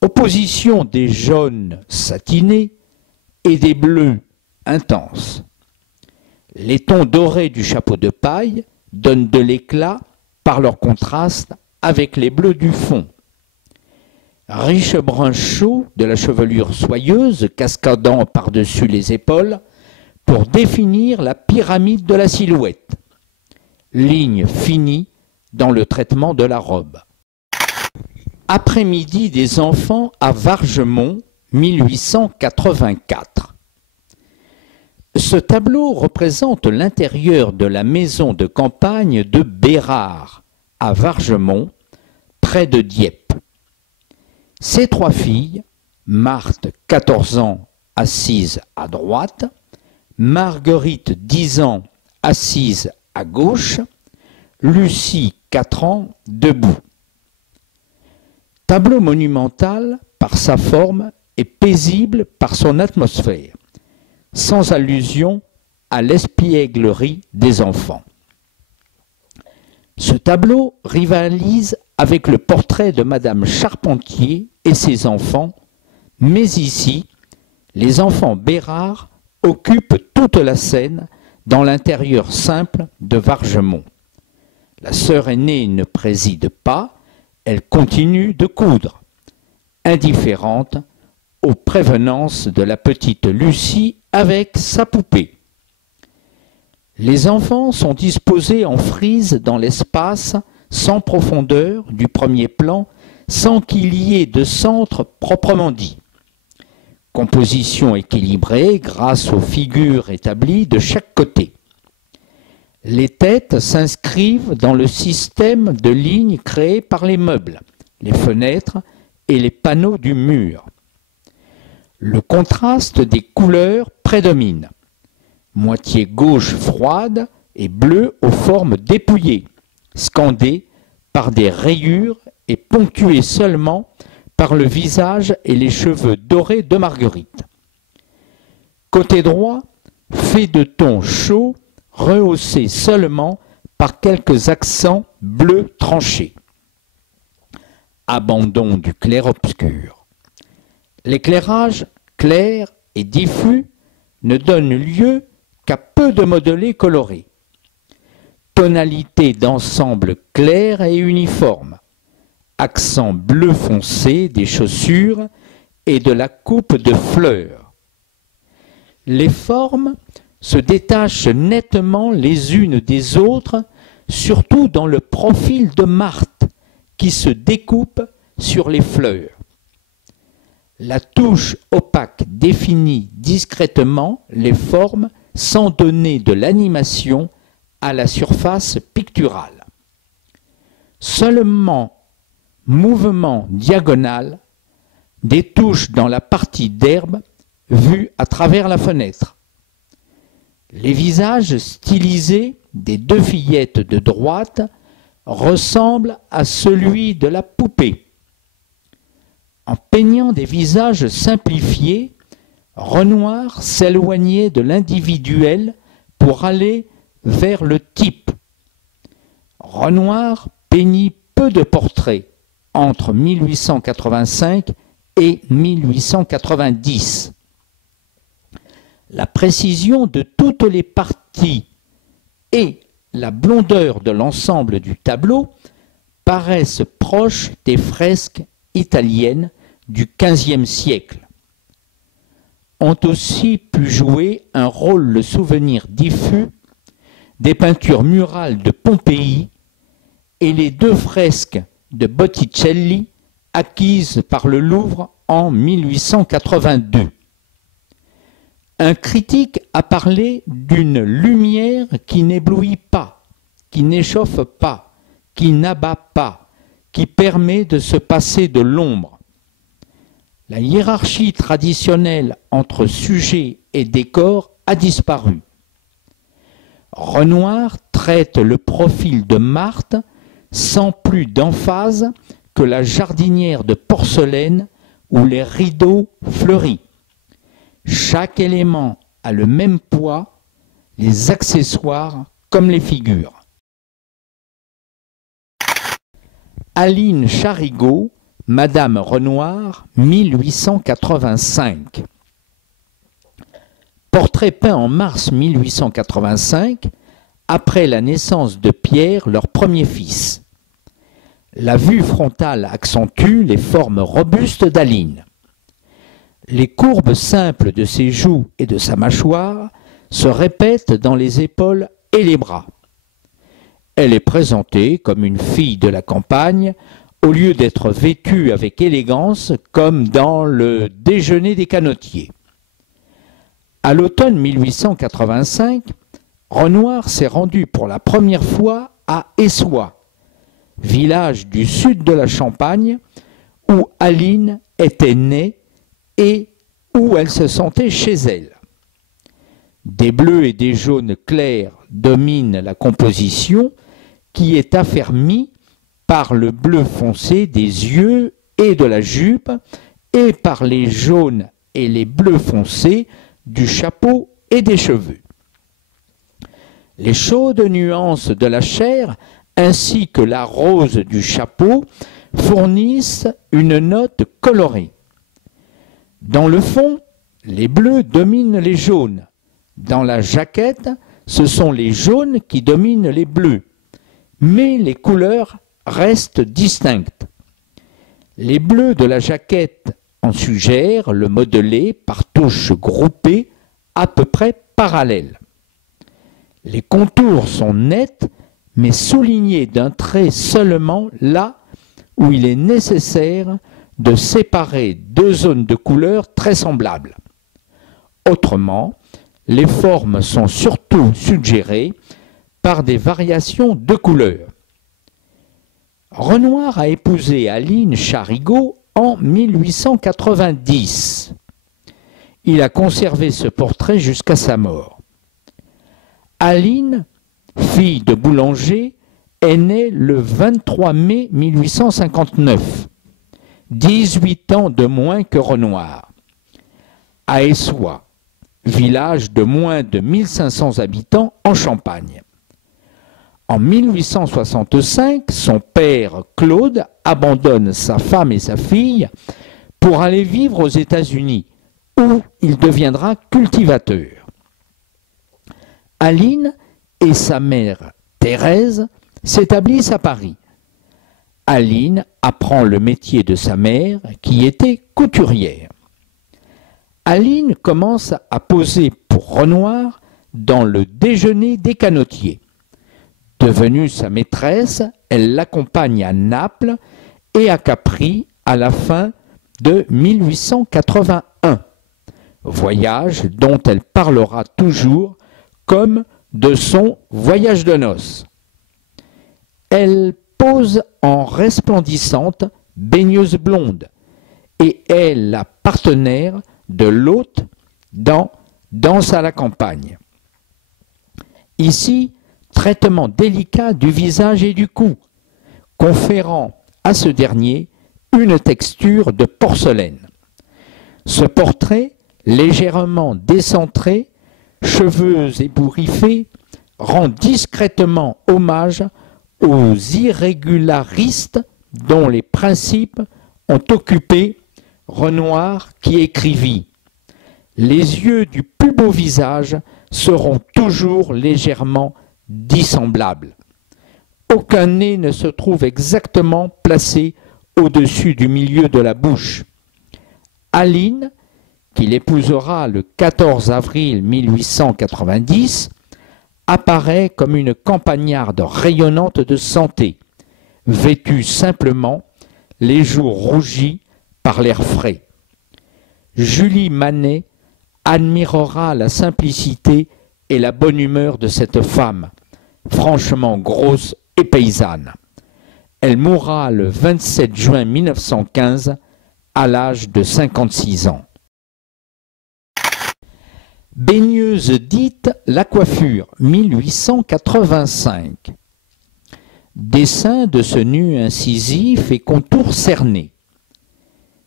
Opposition des jaunes satinés et des bleus intenses. Les tons dorés du chapeau de paille donnent de l'éclat par leur contraste avec les bleus du fond. Riche brun chaud de la chevelure soyeuse cascadant par-dessus les épaules pour définir la pyramide de la silhouette. Ligne finie dans le traitement de la robe. Après-midi des enfants à Vargemont, 1884. Ce tableau représente l'intérieur de la maison de campagne de Bérard, à Vargemont, près de Dieppe. Ces trois filles, Marthe, 14 ans, assise à droite, Marguerite, 10 ans, assise à gauche, Lucie, 4 ans, debout. Tableau monumental par sa forme et paisible par son atmosphère, sans allusion à l'espièglerie des enfants. Ce tableau rivalise avec le portrait de Madame Charpentier et ses enfants, mais ici, les enfants Bérard occupent toute la scène dans l'intérieur simple de Vargemont. La sœur aînée ne préside pas, elle continue de coudre, indifférente aux prévenances de la petite Lucie avec sa poupée. Les enfants sont disposés en frise dans l'espace sans profondeur du premier plan, sans qu'il y ait de centre proprement dit. Composition équilibrée grâce aux figures établies de chaque côté. Les têtes s'inscrivent dans le système de lignes créé par les meubles, les fenêtres et les panneaux du mur. Le contraste des couleurs prédomine. Moitié gauche froide et bleue aux formes dépouillées, scandées par des rayures et ponctuées seulement par le visage et les cheveux dorés de Marguerite. Côté droit, fait de tons chauds, rehaussé seulement par quelques accents bleus tranchés. Abandon du clair-obscur. L'éclairage clair et diffus ne donne lieu qu'à peu de modelés colorés. Tonalité d'ensemble claire et uniforme. Accent bleu foncé des chaussures et de la coupe de fleurs. Les formes se détachent nettement les unes des autres, surtout dans le profil de Marthe, qui se découpe sur les fleurs. La touche opaque définit discrètement les formes sans donner de l'animation à la surface picturale. Seulement mouvement diagonal des touches dans la partie d'herbe vue à travers la fenêtre. Les visages stylisés des deux fillettes de droite ressemblent à celui de la poupée. En peignant des visages simplifiés, Renoir s'éloignait de l'individuel pour aller vers le type. Renoir peignit peu de portraits entre 1885 et 1890. La précision de toutes les parties et la blondeur de l'ensemble du tableau paraissent proches des fresques italiennes du XVe siècle. Ont aussi pu jouer un rôle le souvenir diffus des peintures murales de Pompéi et les deux fresques de Botticelli acquises par le Louvre en 1882. Un critique a parlé d'une lumière qui n'éblouit pas, qui n'échauffe pas, qui n'abat pas, qui permet de se passer de l'ombre. La hiérarchie traditionnelle entre sujet et décor a disparu. Renoir traite le profil de Marthe sans plus d'emphase que la jardinière de porcelaine ou les rideaux fleuris. Chaque élément a le même poids, les accessoires comme les figures. Aline Charigot, Madame Renoir, 1885. Portrait peint en mars 1885, après la naissance de Pierre, leur premier fils. La vue frontale accentue les formes robustes d'Aline. Les courbes simples de ses joues et de sa mâchoire se répètent dans les épaules et les bras. Elle est présentée comme une fille de la campagne, au lieu d'être vêtue avec élégance comme dans le Déjeuner des canotiers. À l'automne 1885, Renoir s'est rendu pour la première fois à Essoy, village du sud de la Champagne, où Aline était née et où elle se sentait chez elle. Des bleus et des jaunes clairs dominent la composition, qui est affermie par le bleu foncé des yeux et de la jupe et par les jaunes et les bleus foncés du chapeau et des cheveux. Les chaudes nuances de la chair ainsi que la rose du chapeau fournissent une note colorée. Dans le fond, les bleus dominent les jaunes. Dans la jaquette, ce sont les jaunes qui dominent les bleus, mais les couleurs restent distinctes. Les bleus de la jaquette en suggèrent le modelé par touches groupées à peu près parallèles. Les contours sont nets, mais soulignés d'un trait seulement là où il est nécessaire de séparer deux zones de couleurs très semblables. Autrement, les formes sont surtout suggérées par des variations de couleurs. Renoir a épousé Aline Charigot en 1890. Il a conservé ce portrait jusqu'à sa mort. Aline, fille de boulanger, est née le 23 mai 1859, 18 ans de moins que Renoir, à Essoy, village de moins de 1500 habitants en Champagne. En 1865, son père, Claude, abandonne sa femme et sa fille pour aller vivre aux États-Unis, où il deviendra cultivateur. Aline et sa mère, Thérèse, s'établissent à Paris. Aline apprend le métier de sa mère, qui était couturière. Aline commence à poser pour Renoir dans le Déjeuner des canotiers. Devenue sa maîtresse, elle l'accompagne à Naples et à Capri à la fin de 1881, voyage dont elle parlera toujours comme de son voyage de noces. Elle pose en resplendissante baigneuse blonde et est la partenaire de l'hôte dans Danse à la campagne. Ici, traitement délicat du visage et du cou, conférant à ce dernier une texture de porcelaine. Ce portrait, légèrement décentré, cheveux ébouriffés, rend discrètement hommage aux irrégularistes dont les principes ont occupé Renoir, qui écrivit « Les yeux du plus beau visage seront toujours légèrement dissemblables. Aucun nez ne se trouve exactement placé au-dessus du milieu de la bouche. » Aline, qu'il épousera le 14 avril 1890, apparaît comme une campagnarde rayonnante de santé, vêtue simplement, les joues rougies par l'air frais. Julie Manet admirera la simplicité et la bonne humeur de cette femme, franchement grosse et paysanne. Elle mourra le 27 juin 1915 à l'âge de 56 ans. Baigneuse dite La Coiffure, 1885. Dessin de ce nu incisif et contour cerné.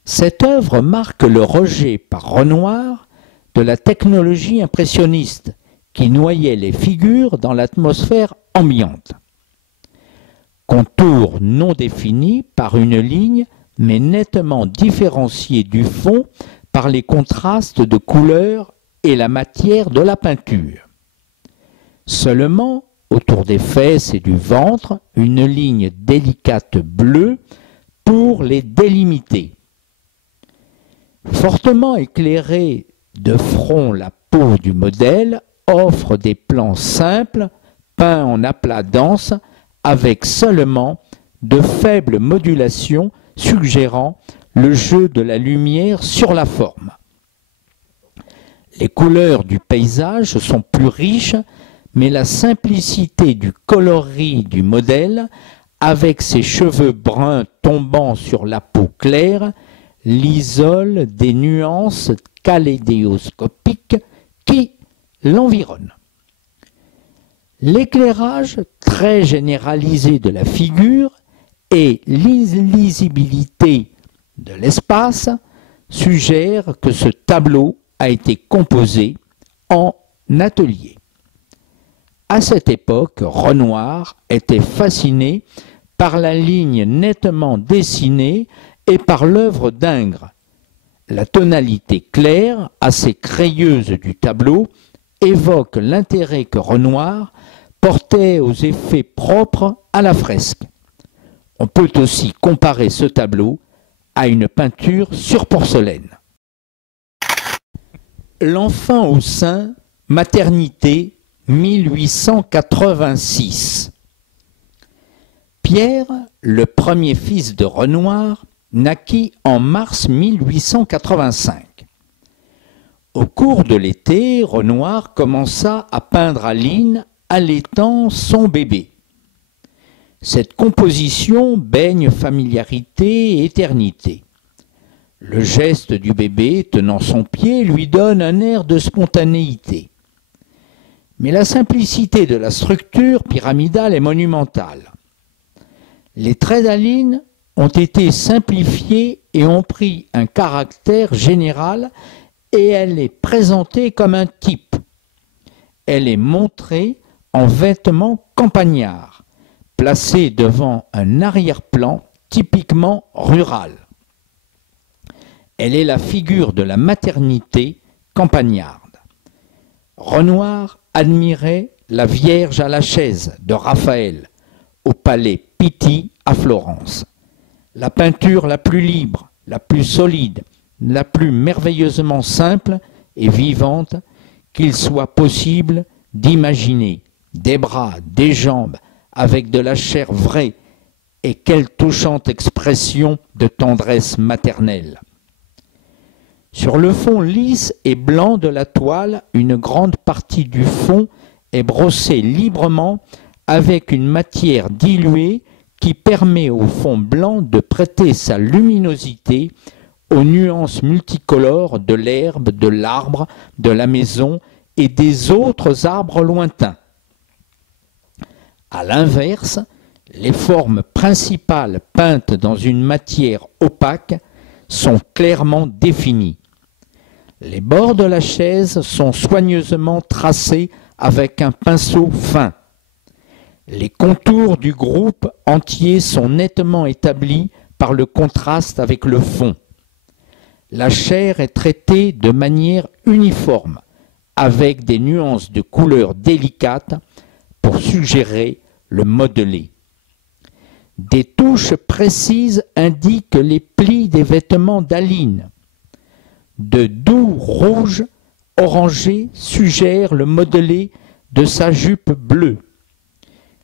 Cette œuvre marque le rejet par Renoir de la technologie impressionniste qui noyait les figures dans l'atmosphère ambiante. Contour non défini par une ligne mais nettement différencié du fond par les contrastes de couleurs et la matière de la peinture. Seulement, autour des fesses et du ventre, une ligne délicate bleue pour les délimiter. Fortement éclairée de front la peau du modèle, offre des plans simples, peints en aplats denses, avec seulement de faibles modulations suggérant le jeu de la lumière sur la forme. Les couleurs du paysage sont plus riches, mais la simplicité du coloris du modèle, avec ses cheveux bruns tombant sur la peau claire, l'isole des nuances kaléidoscopiques qui l'environnent. L'éclairage très généralisé de la figure et l'illisibilité de l'espace suggèrent que ce tableau a été composé en atelier. À cette époque, Renoir était fasciné par la ligne nettement dessinée et par l'œuvre d'Ingres. La tonalité claire, assez crayeuse du tableau, évoque l'intérêt que Renoir portait aux effets propres à la fresque. On peut aussi comparer ce tableau à une peinture sur porcelaine. L'enfant au sein, maternité, 1886. Pierre, le premier fils de Renoir, naquit en mars 1885. Au cours de l'été, Renoir commença à peindre à Lynn, allaitant son bébé. Cette composition baigne familiarité et éternité. Le geste du bébé tenant son pied lui donne un air de spontanéité. Mais la simplicité de la structure pyramidale est monumentale. Les traits d'Aline ont été simplifiés et ont pris un caractère général et elle est présentée comme un type. Elle est montrée en vêtements campagnards, placée devant un arrière-plan typiquement rural. Elle est la figure de la maternité campagnarde. Renoir admirait la Vierge à la chaise de Raphaël au palais Pitti à Florence. La peinture la plus libre, la plus solide, la plus merveilleusement simple et vivante qu'il soit possible d'imaginer. Des bras, des jambes, avec de la chair vraie, et quelle touchante expression de tendresse maternelle. Sur le fond lisse et blanc de la toile, une grande partie du fond est brossée librement avec une matière diluée qui permet au fond blanc de prêter sa luminosité aux nuances multicolores de l'herbe, de l'arbre, de la maison et des autres arbres lointains. À l'inverse, les formes principales peintes dans une matière opaque sont clairement définies. Les bords de la chaise sont soigneusement tracés avec un pinceau fin. Les contours du groupe entier sont nettement établis par le contraste avec le fond. La chair est traitée de manière uniforme, avec des nuances de couleurs délicates pour suggérer le modelé. Des touches précises indiquent les plis des vêtements d'Aline. De doux rouge orangé suggèrent le modelé de sa jupe bleue.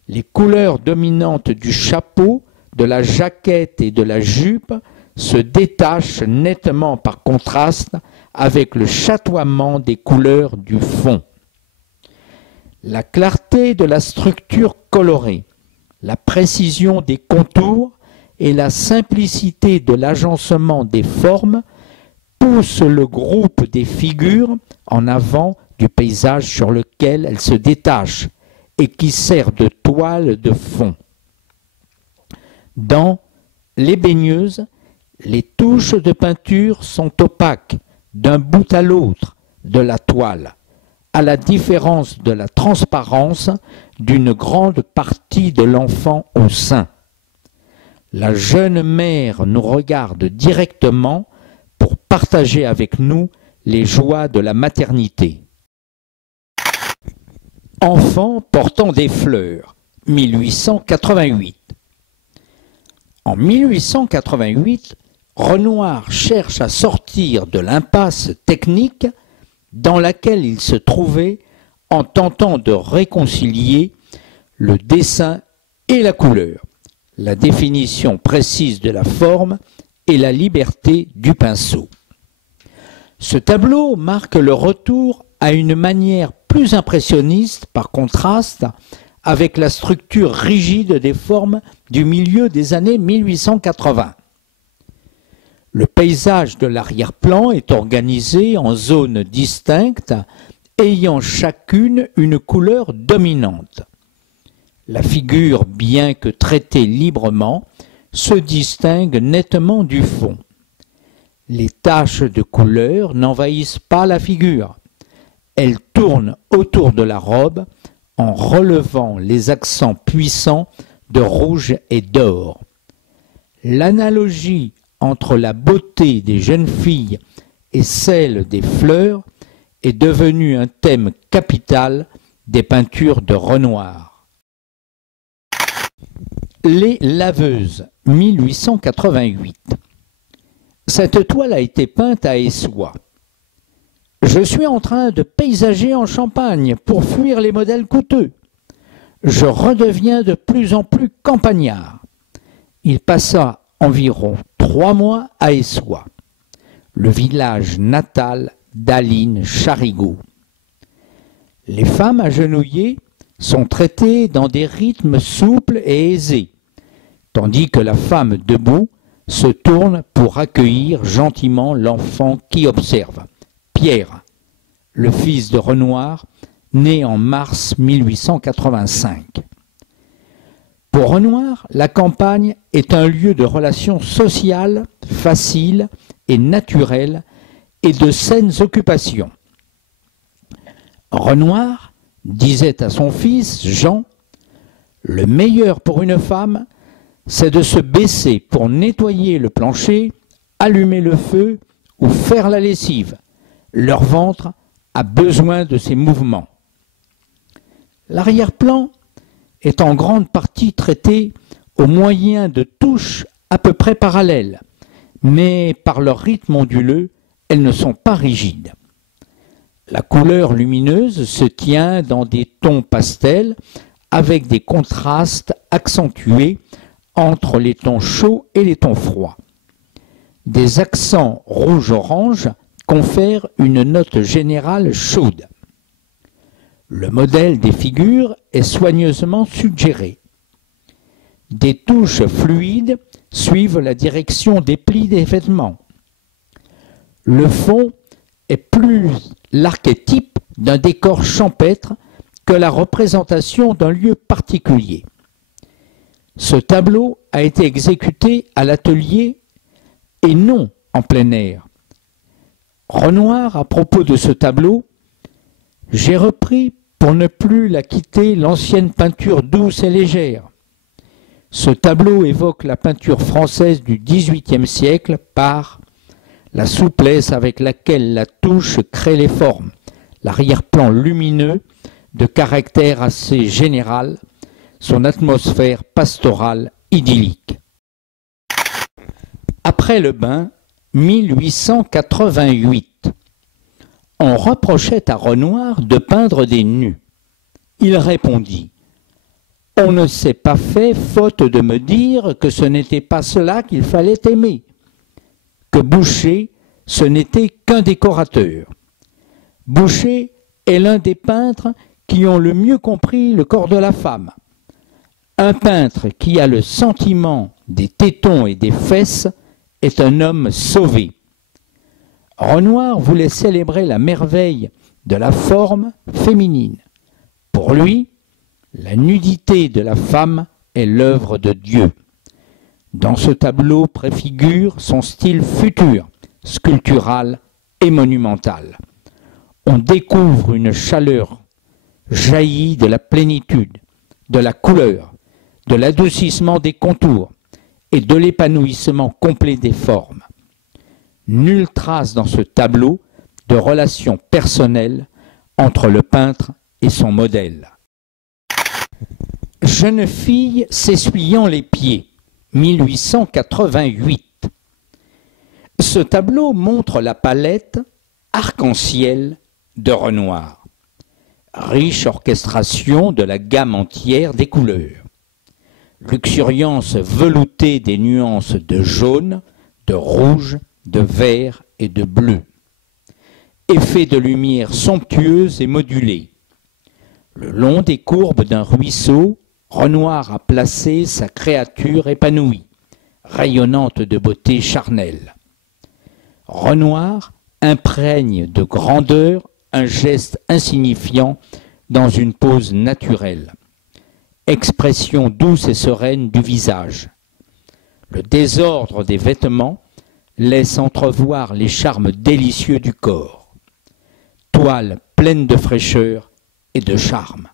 Les couleurs dominantes du chapeau, de la jaquette et de la jupe se détachent nettement par contraste avec le chatoiement des couleurs du fond. La clarté de la structure colorée, la précision des contours et la simplicité de l'agencement des formes poussent le groupe des figures en avant du paysage sur lequel elles se détachent et qui sert de toile de fond. Dans les baigneuses, les touches de peinture sont opaques d'un bout à l'autre de la toile, à la différence de la transparence d'une grande partie de l'enfant au sein. La jeune mère nous regarde directement pour partager avec nous les joies de la maternité. Enfant portant des fleurs, 1888. En 1888, Renoir cherche à sortir de l'impasse technique dans laquelle il se trouvait en tentant de réconcilier le dessin et la couleur, la définition précise de la forme et la liberté du pinceau. Ce tableau marque le retour à une manière plus impressionniste par contraste avec la structure rigide des formes du milieu des années 1880. Le paysage de l'arrière-plan est organisé en zones distinctes ayant chacune une couleur dominante. La figure, bien que traitée librement, se distingue nettement du fond. Les taches de couleur n'envahissent pas la figure. Elles tournent autour de la robe en relevant les accents puissants de rouge et d'or. L'analogie entre la beauté des jeunes filles et celle des fleurs est devenue un thème capital des peintures de Renoir. Les laveuses, 1888. Cette toile a été peinte à Essois. Je suis en train de paysager en Champagne pour fuir les modèles coûteux. Je redeviens de plus en plus campagnard. Il passa environ 3 mois à Essois, le village natal d'Aline Charigot. Les femmes agenouillées sont traitées dans des rythmes souples et aisés, tandis que la femme debout se tourne pour accueillir gentiment l'enfant qui observe. Pierre, le fils de Renoir, né en mars 1885. Pour Renoir, la campagne est un lieu de relations sociales, faciles et naturelles et de saines occupations. Renoir disait à son fils, Jean, « Le meilleur pour une femme, c'est de se baisser pour nettoyer le plancher, allumer le feu ou faire la lessive. Leur ventre a besoin de ces mouvements. » L'arrière-plan est en grande partie traité au moyen de touches à peu près parallèles, mais par leur rythme onduleux, elles ne sont pas rigides. La couleur lumineuse se tient dans des tons pastels avec des contrastes accentués entre les tons chauds et les tons froids. Des accents rouge-orange confèrent une note générale chaude. Le modèle des figures est soigneusement suggéré. Des touches fluides suivent la direction des plis des vêtements. Le fond est plus l'archétype d'un décor champêtre que la représentation d'un lieu particulier. Ce tableau a été exécuté à l'atelier et non en plein air. Renoir, à propos de ce tableau, « J'ai repris, pour ne plus la quitter, l'ancienne peinture douce et légère. Ce tableau évoque la peinture française du XVIIIe siècle par la souplesse avec laquelle la touche crée les formes, l'arrière-plan lumineux de caractère assez général, son atmosphère pastorale idyllique. » Après le bain, 1888. On reprochait à Renoir de peindre des nus. Il répondit « On ne s'est pas fait faute de me dire que ce n'était pas cela qu'il fallait aimer, que Boucher, ce n'était qu'un décorateur. Boucher est l'un des peintres qui ont le mieux compris le corps de la femme. Un peintre qui a le sentiment des tétons et des fesses est un homme sauvé. » Renoir voulait célébrer la merveille de la forme féminine. Pour lui, la nudité de la femme est l'œuvre de Dieu. Dans ce tableau préfigure son style futur, sculptural et monumental. On découvre une chaleur jaillie de la plénitude, de la couleur, de l'adoucissement des contours et de l'épanouissement complet des formes. Nulle trace dans ce tableau de relation personnelle entre le peintre et son modèle. Jeune fille s'essuyant les pieds, 1888. Ce tableau montre la palette arc-en-ciel de Renoir. riche orchestration de la gamme entière des couleurs. Luxuriance veloutée des nuances de jaune, de rouge, de vert et de bleu. Effet de lumière somptueuse et modulée. Le long des courbes d'un ruisseau, Renoir a placé sa créature épanouie, rayonnante de beauté charnelle. Renoir imprègne de grandeur un geste insignifiant dans une pose naturelle. Expression douce et sereine du visage. Le désordre des vêtements laisse entrevoir les charmes délicieux du corps. Toile pleine de fraîcheur et de charme.